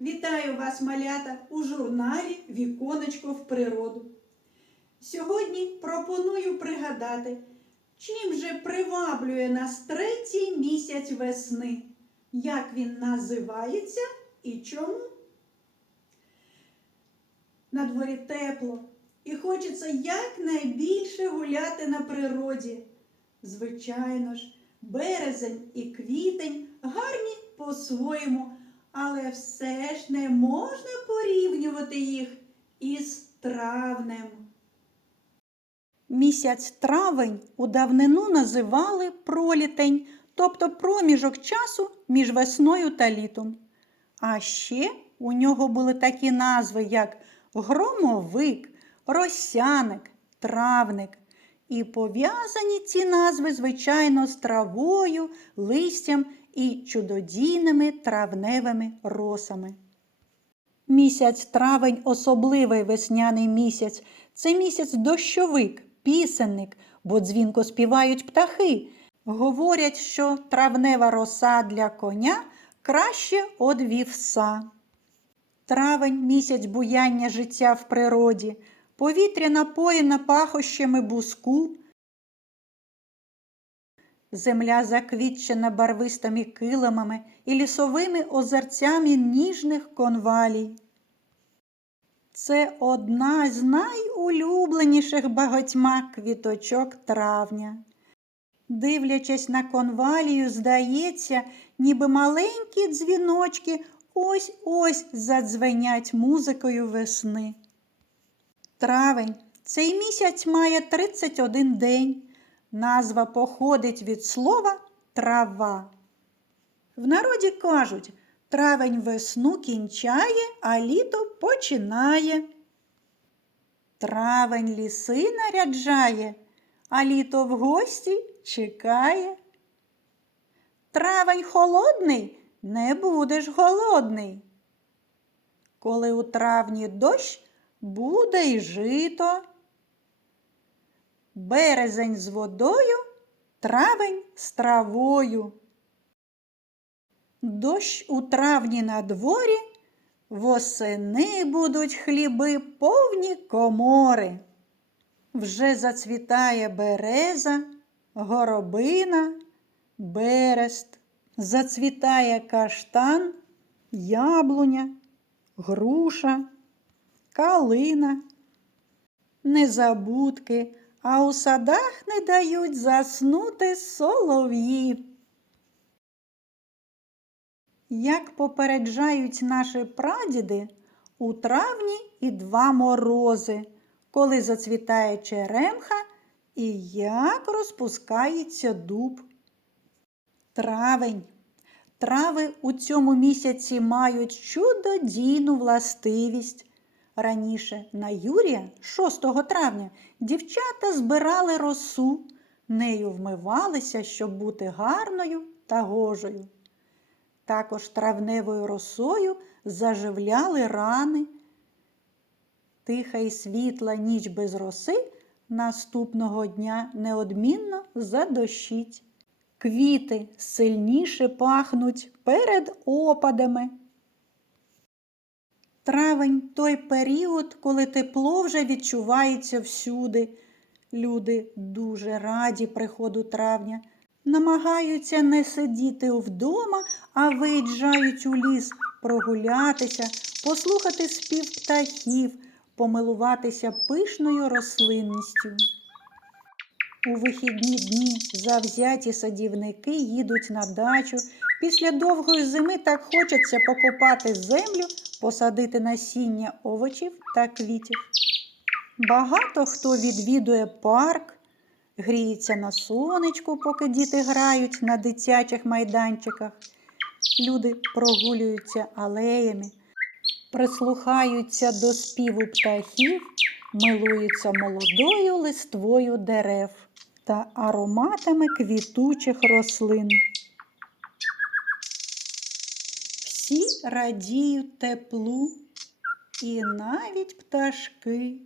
Вітаю вас, малята, у журналі Віконечко в природу. Сьогодні пропоную пригадати, чим же приваблює нас третій місяць весни, як він називається і чому. На дворі тепло і хочеться якнайбільше гуляти на природі. Звичайно ж, березень і квітень гарні по-своєму, але все ж не можна порівнювати їх із травнем. Місяць травень у давнину називали пролітень, тобто проміжок часу між весною та літом. А ще у нього були такі назви, як громовик, росяник, травник. І пов'язані ці назви, звичайно, з травою, листям і чудодійними травневими росами. Місяць травень особливий весняний місяць. Це місяць дощовик, пісенник, бо дзвінко співають птахи. Говорять, що травнева роса для коня краще од вівса. Травень місяць буяння життя в природі, повітря напоєна пахощами буску, земля заквітчена барвистими килимами і лісовими озерцями ніжних конвалій. Це одна з найулюбленіших багатьма квіточок травня. Дивлячись на конвалію, здається, ніби маленькі дзвіночки ось ось задзвенять музикою весни. Травень цей місяць має 31 день. Назва походить від слова трава. В народі кажуть, травень весну кінчає, а літо починає. Травень ліси наряджає, а літо в гості чекає. Травень холодний, не будеш голодний. Коли у травні дощ, буде й жито. Березень з водою, травень з травою. Дощ у травні на дворі, восени будуть хліби повні комори. Вже зацвітає береза, горобина, берест, зацвітає каштан, яблуня, груша, калина, незабудки, а у садах не дають заснути солов'ї. Як попереджають наші прадіди, у травні і два морози, коли зацвітає черемха і як розпускається дуб. Травень. Трави у цьому місяці мають чудодійну властивість. Раніше на Юрія, 6 травня, дівчата збирали росу, нею вмивалися, щоб бути гарною та гожою. Також травневою росою заживляли рани. Тиха і світла ніч без роси наступного дня неодмінно задощить. Квіти сильніше пахнуть перед опадами. Травень той період, коли тепло вже відчувається всюди. Люди дуже раді приходу травня, намагаються не сидіти вдома, а виїжджають у ліс прогулятися, послухати спів птахів, помилуватися пишною рослинністю. У вихідні дні завзяті садівники їдуть на дачу. Після довгої зими так хочеться покопати землю, посадити насіння овочів та квітів. Багато хто відвідує парк, гріється на сонечку, поки діти грають на дитячих майданчиках. Люди прогулюються алеями, прислухаються до співу птахів, милуються молодою листвою дерев та ароматами квітучих рослин. Всі радіють теплу і навіть пташки.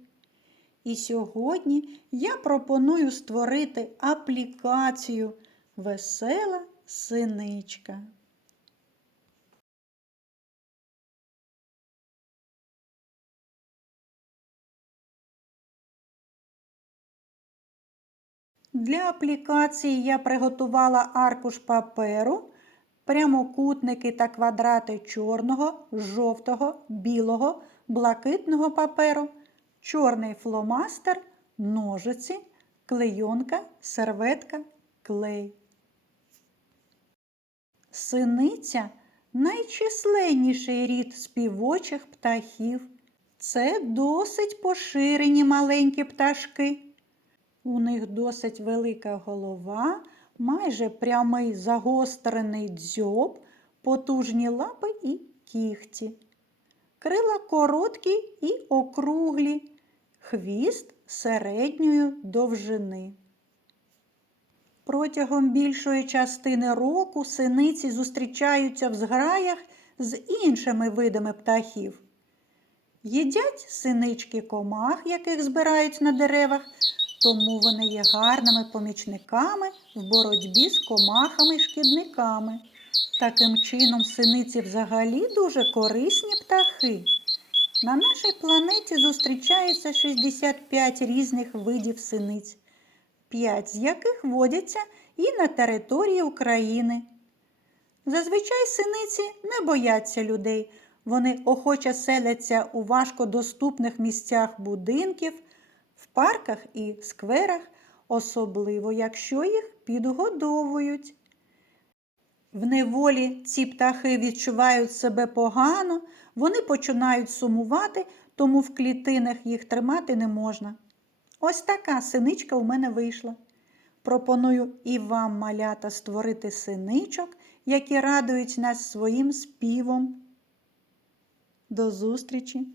І сьогодні я пропоную створити аплікацію Весела синичка. Для аплікації я приготувала аркуш паперу прямокутники та квадрати чорного, жовтого, білого, блакитного паперу, чорний фломастер, ножиці, клейонка, серветка, клей. Синиця найчисленніший рід співочих птахів. Це досить поширені маленькі пташки. У них досить велика голова, майже прямий загострений дзьоб, потужні лапи і кігті. Крила короткі і округлі, хвіст середньої довжини. Протягом більшої частини року синиці зустрічаються в зграях з іншими видами птахів. Їдять синички комах, яких збирають на деревах, тому вони є гарними помічниками в боротьбі з комахами шкідниками. Таким чином, синиці взагалі дуже корисні птахи. На нашій планеті зустрічається 65 різних видів синиць, 5 з яких водяться і на території України. Зазвичай синиці не бояться людей. Вони охоче селяться у важкодоступних місцях будинків, в парках і скверах, особливо якщо їх підгодовують. В неволі ці птахи відчувають себе погано, вони починають сумувати, тому в клітинах їх тримати не можна. Ось така синичка у мене вийшла. Пропоную і вам, малята, створити синичок, які радують нас своїм співом. До зустрічі!